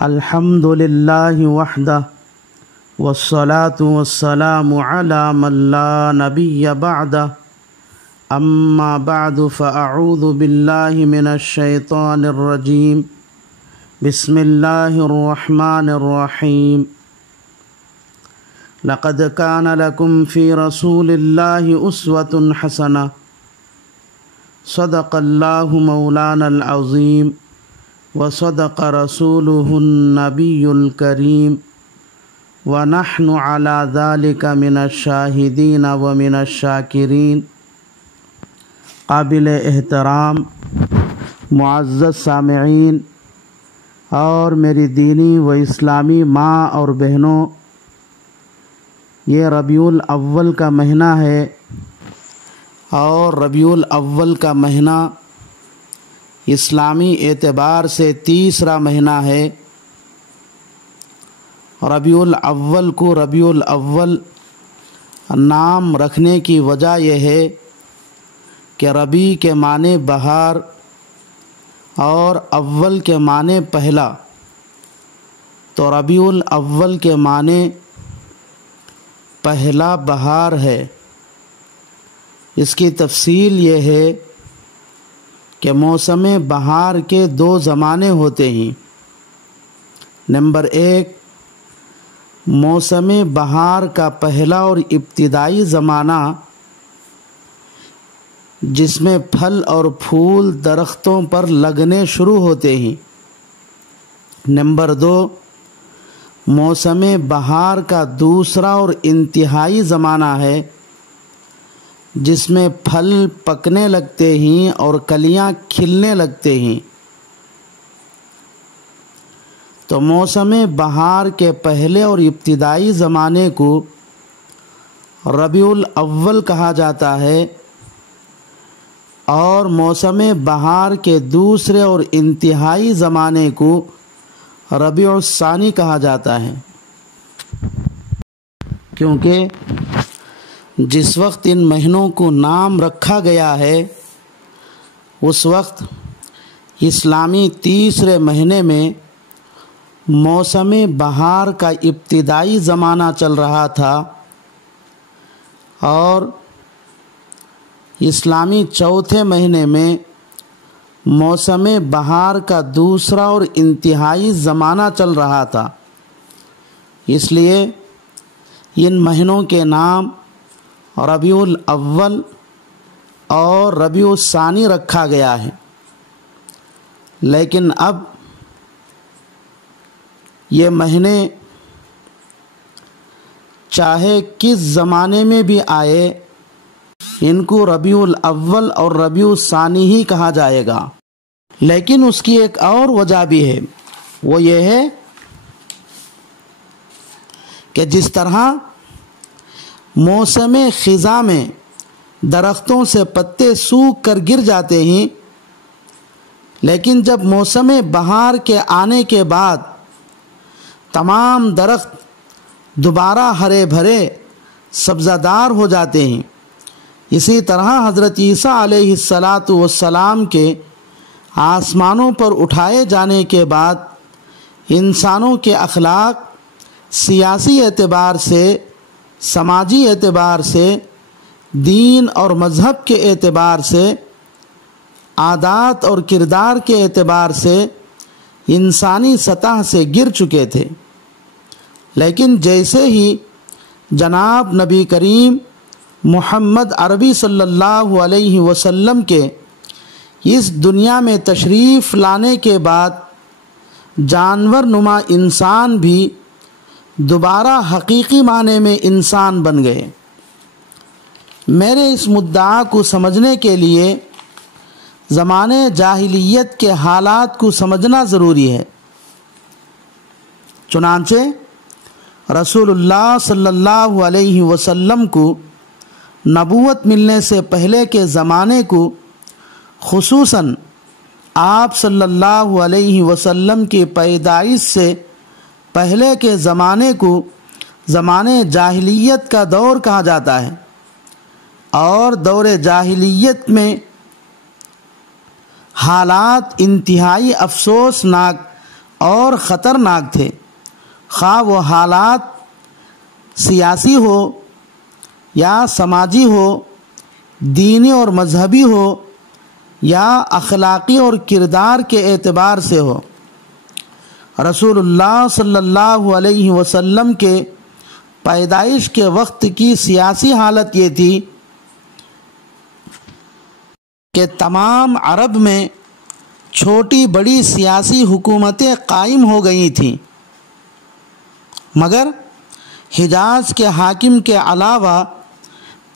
الحمد للہ وحدہ والصلاة والسلام علی من لا نبی بعدہ اما بعد فاعوذ باللہ من الشیطان الرجیم بسم اللہ الرحمن الرحیم لقد کان لکم فی رسول اللہ اسوۃ حسنہ صدق اللہ مولانا العظیم وصدق رسوله النبی الکریم ونحن على ذلك من الشاہدین ومن الشاکرین۔ قابل احترام معزز سامعین اور میری دینی و اسلامی ماں اور بہنوں، یہ ربیع الاول کا مہینہ ہے اور ربیع الاول کا مہینہ اسلامی اعتبار سے تیسرا مہینہ ہے۔ ربیع الاول کو ربیع الاول نام رکھنے کی وجہ یہ ہے کہ ربیع کے معنی بہار اور اول کے معنی پہلا، تو ربیع الاول کے معنی پہلا بہار ہے۔ اس کی تفصیل یہ ہے کہ موسم بہار کے دو زمانے ہوتے ہیں۔ نمبر ایک، موسم بہار کا پہلا اور ابتدائی زمانہ جس میں پھل اور پھول درختوں پر لگنے شروع ہوتے ہیں۔ نمبر دو، موسم بہار کا دوسرا اور انتہائی زمانہ ہے جس میں پھل پکنے لگتے ہیں اور کلیاں کھلنے لگتے ہیں۔ تو موسم بہار کے پہلے اور ابتدائی زمانے کو ربیع الاول کہا جاتا ہے اور موسم بہار کے دوسرے اور انتہائی زمانے کو ربیع الثانی کہا جاتا ہے، کیونکہ جس وقت ان مہینوں کو نام رکھا گیا ہے اس وقت اسلامی تیسرے مہینے میں موسم بہار کا ابتدائی زمانہ چل رہا تھا اور اسلامی چوتھے مہینے میں موسم بہار کا دوسرا اور انتہائی زمانہ چل رہا تھا۔ اس لیے ان مہینوں کے نام ربیع الاول اور ربیع الثانی رکھا گیا ہے، لیکن اب یہ مہینے چاہے کس زمانے میں بھی آئے ان کو ربیع الاول اور ربیع الثانی ہی کہا جائے گا۔ لیکن اس کی ایک اور وجہ بھی ہے، وہ یہ ہے کہ جس طرح موسم خزاں میں درختوں سے پتے سوکھ کر گر جاتے ہیں، لیکن جب موسم بہار کے آنے کے بعد تمام درخت دوبارہ ہرے بھرے سبزہ دار ہو جاتے ہیں، اسی طرح حضرت عیسیٰ علیہ السلام کے آسمانوں پر اٹھائے جانے کے بعد انسانوں کے اخلاق سیاسی اعتبار سے، سماجی اعتبار سے، دین اور مذہب کے اعتبار سے، عادات اور کردار کے اعتبار سے انسانی سطح سے گر چکے تھے۔ لیکن جیسے ہی جناب نبی کریم محمد عربی صلی اللہ علیہ وسلم کے اس دنیا میں تشریف لانے کے بعد جانور نما انسان بھی دوبارہ حقیقی معنی میں انسان بن گئے۔ میرے اس مدعا کو سمجھنے کے لیے زمانے جاہلیت کے حالات کو سمجھنا ضروری ہے۔ چنانچہ رسول اللہ صلی اللہ علیہ وسلم کو نبوت ملنے سے پہلے کے زمانے کو، خصوصاً آپ صلی اللہ علیہ وسلم کی پیدائش سے پہلے کے زمانے کو زمانے جاہلیت کا دور کہا جاتا ہے، اور دور جاہلیت میں حالات انتہائی افسوسناک اور خطرناک تھے، خواہ وہ حالات سیاسی ہو یا سماجی ہو، دینی اور مذہبی ہو یا اخلاقی اور کردار کے اعتبار سے ہو۔ رسول اللہ صلی اللہ علیہ وسلم کے پیدائش کے وقت کی سیاسی حالت یہ تھی کہ تمام عرب میں چھوٹی بڑی سیاسی حکومتیں قائم ہو گئی تھیں، مگر حجاز کے حاکم کے علاوہ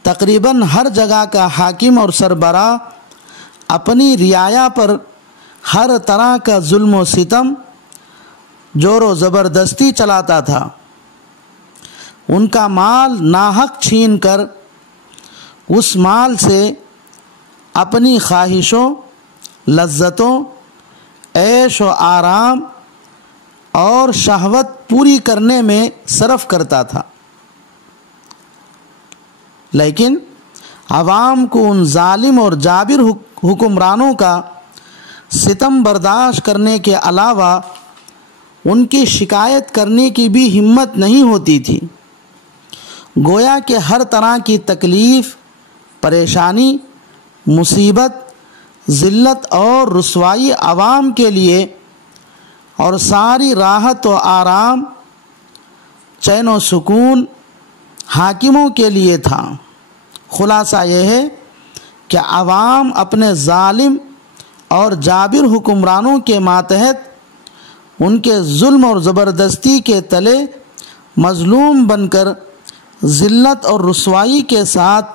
تقریباً ہر جگہ کا حاکم اور سربراہ اپنی رعایا پر ہر طرح کا ظلم و ستم، زور و زبردستی چلاتا تھا۔ ان کا مال ناحق چھین کر اس مال سے اپنی خواہشوں، لذتوں، عیش و آرام اور شہوت پوری کرنے میں صرف کرتا تھا، لیکن عوام کو ان ظالم اور جابر حکمرانوں کا ستم برداشت کرنے کے علاوہ ان کی شکایت کرنے کی بھی ہمت نہیں ہوتی تھی۔ گویا کہ ہر طرح کی تکلیف، پریشانی، مصیبت، ذلت اور رسوائی عوام کے لیے اور ساری راحت و آرام، چین و سکون حاکموں کے لیے تھا۔ خلاصہ یہ ہے کہ عوام اپنے ظالم اور جابر حکمرانوں کے ماتحت ان کے ظلم اور زبردستی کے تلے مظلوم بن کر ذلت اور رسوائی کے ساتھ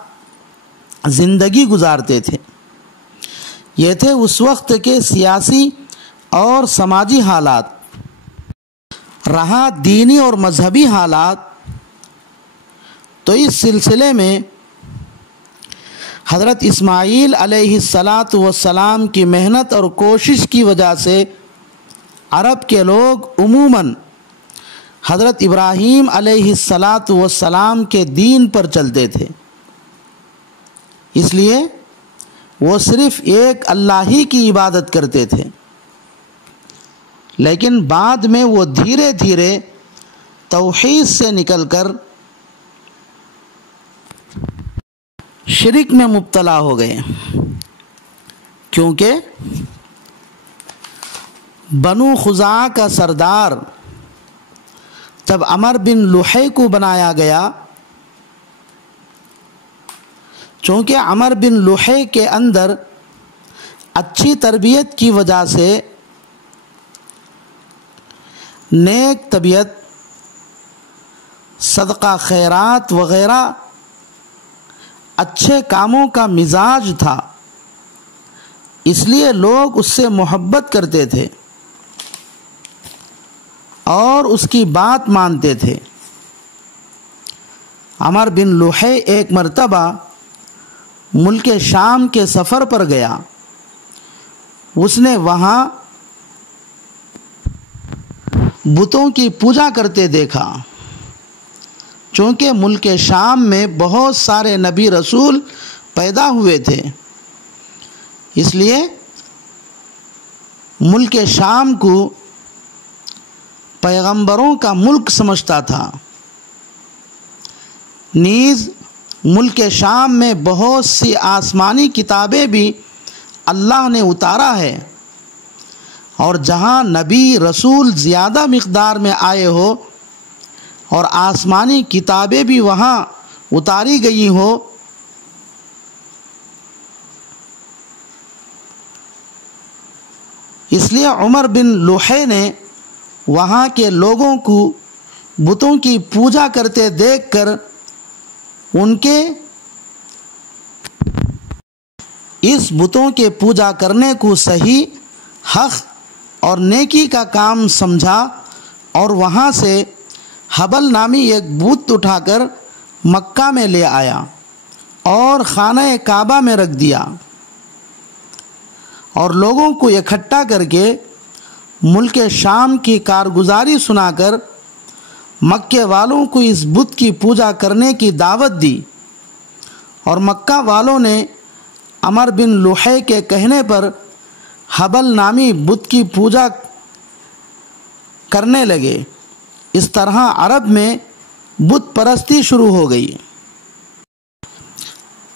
زندگی گزارتے تھے۔ یہ تھے اس وقت کے سیاسی اور سماجی حالات۔ رہا دینی اور مذہبی حالات، تو اس سلسلے میں حضرت اسماعیل علیہ السلام کی محنت اور کوشش کی وجہ سے عرب کے لوگ عموماً حضرت ابراہیم علیہ السلام کے دین پر چلتے تھے، اس لیے وہ صرف ایک اللہ ہی کی عبادت کرتے تھے۔ لیکن بعد میں وہ دھیرے دھیرے توحید سے نکل کر شرک میں مبتلا ہو گئے، کیونکہ بنو خزاعہ کا سردار جب عمر بن لحی کو بنایا گیا، چونکہ عمر بن لحی کے اندر اچھی تربیت کی وجہ سے نیک طبیعت، صدقہ خیرات وغیرہ اچھے کاموں کا مزاج تھا، اس لیے لوگ اس سے محبت کرتے تھے اور اس کی بات مانتے تھے۔ عمر بن لحی ایک مرتبہ ملک شام کے سفر پر گیا، اس نے وہاں بتوں کی پوجا کرتے دیکھا۔ چونکہ ملک شام میں بہت سارے نبی رسول پیدا ہوئے تھے، اس لیے ملک شام کو پیغمبروں کا ملک سمجھتا تھا۔ نیز ملک شام میں بہت سی آسمانی کتابیں بھی اللہ نے اتارا ہے، اور جہاں نبی رسول زیادہ مقدار میں آئے ہو اور آسمانی کتابیں بھی وہاں اتاری گئی ہو، اس لیے عمر بن لحی نے وہاں کے لوگوں کو بتوں کی پوجا کرتے دیکھ کر ان کے اس بتوں کے پوجا کرنے کو صحیح، حق اور نیکی کا کام سمجھا، اور وہاں سے حبل نامی ایک بت اٹھا کر مکہ میں لے آیا اور خانہ کعبہ میں رکھ دیا، اور لوگوں کو اکٹھا کر کے ملک شام کی کارگزاری سنا کر مکے والوں کو اس بت کی پوجا کرنے کی دعوت دی، اور مکہ والوں نے عمر بن لحی کے کہنے پر حبل نامی بت کی پوجا کرنے لگے۔ اس طرح عرب میں بت پرستی شروع ہو گئی۔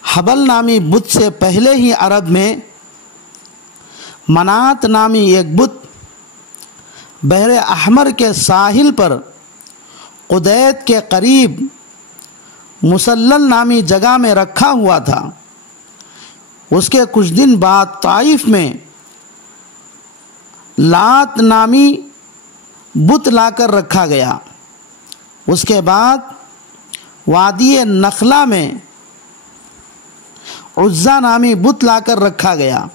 حبل نامی بت سے پہلے ہی عرب میں منات نامی ایک بت بحر احمر کے ساحل پر قدید کے قریب مسلل نامی جگہ میں رکھا ہوا تھا۔ اس کے کچھ دن بعد طائف میں لات نامی بت لا کر رکھا گیا۔ اس کے بعد وادی نخلا میں عزا نامی بت لا کر رکھا گیا۔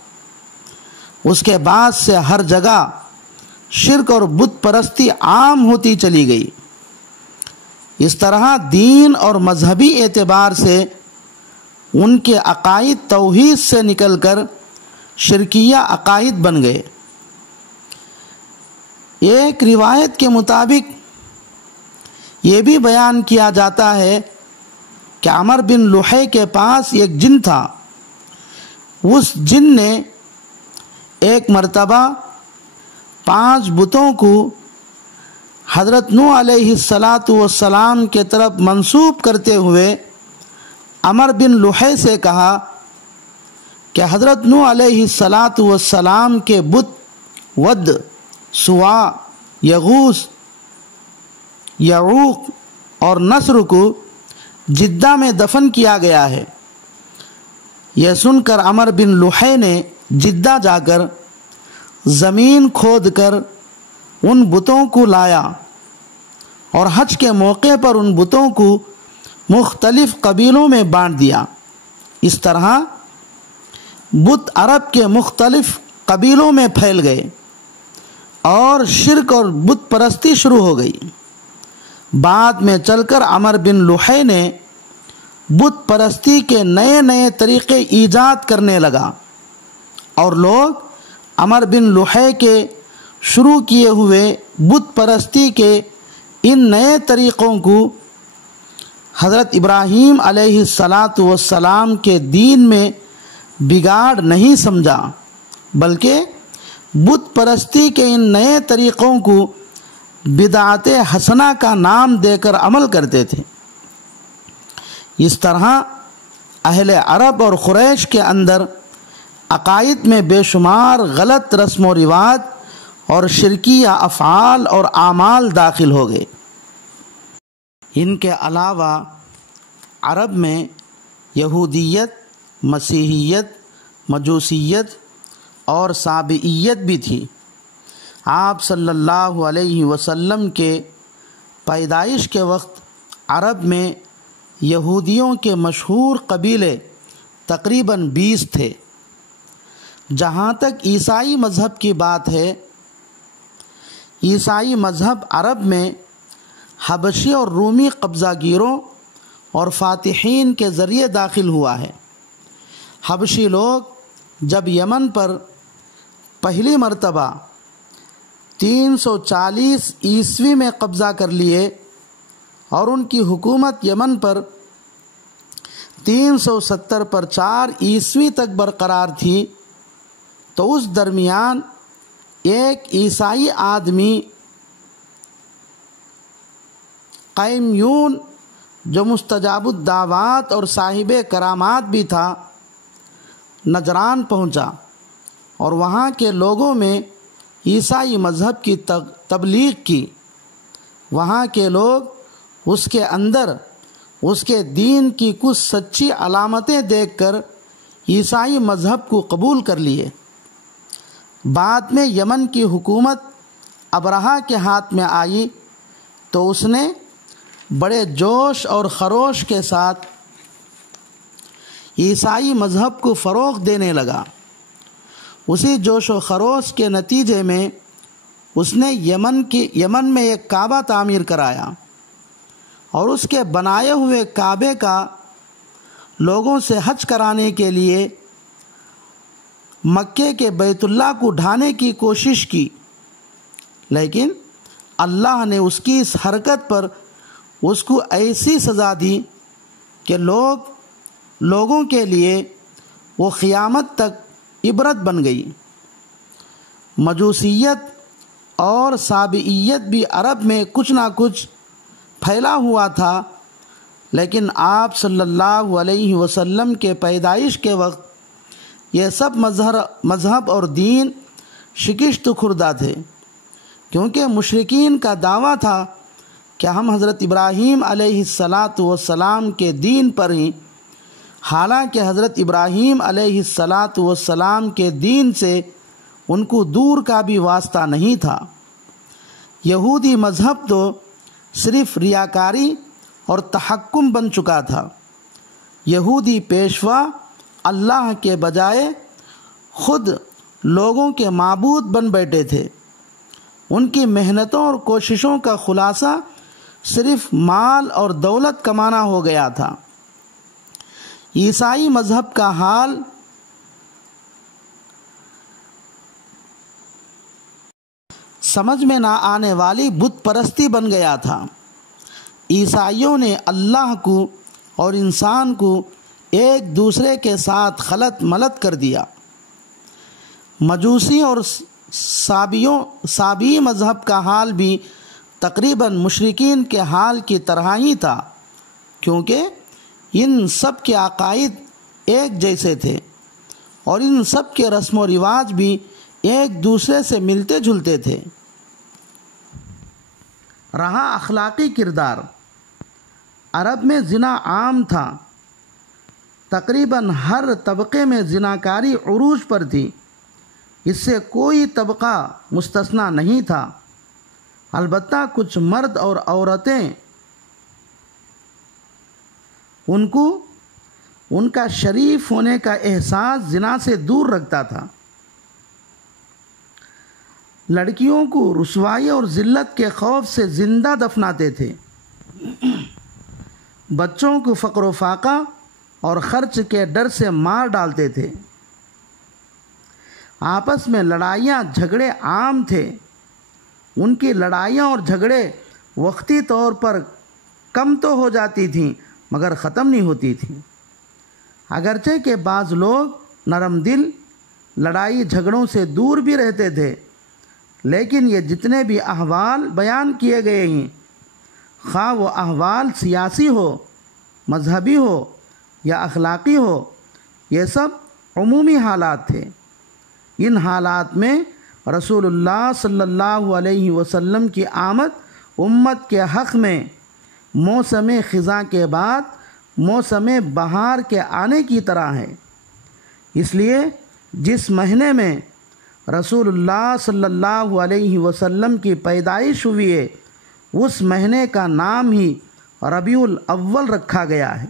اس کے بعد سے ہر جگہ شرک اور بت پرستی عام ہوتی چلی گئی۔ اس طرح دین اور مذہبی اعتبار سے ان کے عقائد توحید سے نکل کر شرکیہ عقائد بن گئے۔ ایک روایت کے مطابق یہ بھی بیان کیا جاتا ہے کہ عمر بن لحی کے پاس ایک جن تھا۔ اس جن نے ایک مرتبہ 5 بتوں کو حضرت نوح علیہ السلام کے طرف منسوب کرتے ہوئے عمر بن لحی سے کہا کہ حضرت نوح علیہ السلام کے بت ود، سوا، یغوث، یعوق اور نصر کو جدہ میں دفن کیا گیا ہے۔ یہ سن کر عمر بن لحی نے جدہ جا کر زمین کھود کر ان بتوں کو لایا اور حج کے موقع پر ان بتوں کو مختلف قبیلوں میں بانٹ دیا۔ اس طرح بت عرب کے مختلف قبیلوں میں پھیل گئے اور شرک اور بت پرستی شروع ہو گئی۔ بعد میں چل کر عمر بن لحی نے بت پرستی کے نئے نئے طریقے ایجاد کرنے لگا اور لوگ عمر بن لحی کے شروع کیے ہوئے بت پرستی کے ان نئے طریقوں کو حضرت ابراہیم علیہ السلام کے دین میں بگاڑ نہیں سمجھا، بلکہ بت پرستی کے ان نئے طریقوں کو بدعت حسنہ کا نام دے کر عمل کرتے تھے۔ اس طرح اہل عرب اور قریش کے اندر عقائد میں بے شمار غلط رسم و رواج اور شرکیہ افعال اور اعمال داخل ہو گئے۔ ان کے علاوہ عرب میں یہودیت، مسیحیت، مجوسیت اور سابعیت بھی تھی۔ آپ صلی اللہ علیہ وسلم کے پیدائش کے وقت عرب میں یہودیوں کے مشہور قبیلے تقریباً 20 تھے۔ جہاں تک عیسائی مذہب کی بات ہے، عیسائی مذہب عرب میں حبشی اور رومی قبضہ گیروں اور فاتحین کے ذریعے داخل ہوا ہے۔ حبشی لوگ جب یمن پر پہلی مرتبہ 340 عیسوی میں قبضہ کر لیے اور ان کی حکومت یمن پر 370 پر 4 عیسوی تک برقرار تھی، تو اس درمیان ایک عیسائی آدمی قیمیون جو مستجاب الدعوات اور صاحب کرامات بھی تھا، نجران پہنچا اور وہاں کے لوگوں میں عیسائی مذہب کی تبلیغ کی۔ وہاں کے لوگ اس کے اندر اس کے دین کی کچھ سچی علامتیں دیکھ کر عیسائی مذہب کو قبول کر لیے۔ بعد میں یمن کی حکومت ابرہہ کے ہاتھ میں آئی تو اس نے بڑے جوش اور خروش کے ساتھ عیسائی مذہب کو فروغ دینے لگا۔ اسی جوش و خروش کے نتیجے میں اس نے یمن میں ایک کعبہ تعمیر کرایا اور اس کے بنائے ہوئے کعبے کا لوگوں سے حج کرانے کے لیے مکے کے بیت اللہ کو ڈھانے کی کوشش کی، لیکن اللہ نے اس کی اس حرکت پر اس کو ایسی سزا دی کہ لوگوں کے لیے وہ قیامت تک عبرت بن گئی۔ مجوسیت اور سابعیت بھی عرب میں کچھ نہ کچھ پھیلا ہوا تھا، لیکن آپ صلی اللہ علیہ وسلم کے پیدائش کے وقت یہ سب مذہب اور دین شکست خوردہ تھے، کیونکہ مشرکین کا دعویٰ تھا کہ ہم حضرت ابراہیم علیہ السلام کے دین پر ہی، حالانکہ حضرت ابراہیم علیہ السلام کے دین سے ان کو دور کا بھی واسطہ نہیں تھا۔ یہودی مذہب تو صرف ریاکاری اور تحکم بن چکا تھا۔ یہودی پیشوا اللہ کے بجائے خود لوگوں کے معبود بن بیٹھے تھے۔ ان کی محنتوں اور کوششوں کا خلاصہ صرف مال اور دولت کمانا ہو گیا تھا۔ عیسائی مذہب کا حال سمجھ میں نہ آنے والی بت پرستی بن گیا تھا۔ عیسائیوں نے اللہ کو اور انسان کو ایک دوسرے کے ساتھ خلط ملط کر دیا۔ مجوسی اور سابی مذہب کا حال بھی تقریباً مشرکین کے حال کی طرح ہی تھا، کیونکہ ان سب کے عقائد ایک جیسے تھے اور ان سب کے رسم و رواج بھی ایک دوسرے سے ملتے جلتے تھے۔ رہا اخلاقی کردار، عرب میں زنا عام تھا، تقریباً ہر طبقے میں زناکاری عروج پر تھی، اس سے کوئی طبقہ مستثنیٰ نہیں تھا۔ البتہ کچھ مرد اور عورتیں ان کا شریف ہونے کا احساس زنا سے دور رکھتا تھا۔ لڑکیوں کو رسوائی اور ذلت کے خوف سے زندہ دفناتے تھے، بچوں کو فقر و فاقہ اور خرچ کے ڈر سے مار ڈالتے تھے۔ آپس میں لڑائیاں جھگڑے عام تھے۔ ان کی لڑائیاں اور جھگڑے وقتی طور پر کم تو ہو جاتی تھیں مگر ختم نہیں ہوتی تھیں۔ اگرچہ کہ بعض لوگ نرم دل لڑائی جھگڑوں سے دور بھی رہتے تھے، لیکن یہ جتنے بھی احوال بیان کیے گئے ہیں، خواہ وہ احوال سیاسی ہو، مذہبی ہو یا اخلاقی ہو، یہ سب عمومی حالات تھے۔ ان حالات میں رسول اللہ صلی اللہ علیہ وسلم کی آمد امت کے حق میں موسم خزاں کے بعد موسم بہار کے آنے کی طرح ہے۔ اس لیے جس مہینے میں رسول اللہ صلی اللہ علیہ وسلم کی پیدائش ہوئی ہے، اس مہینے کا نام ہی ربیع الاول رکھا گیا ہے۔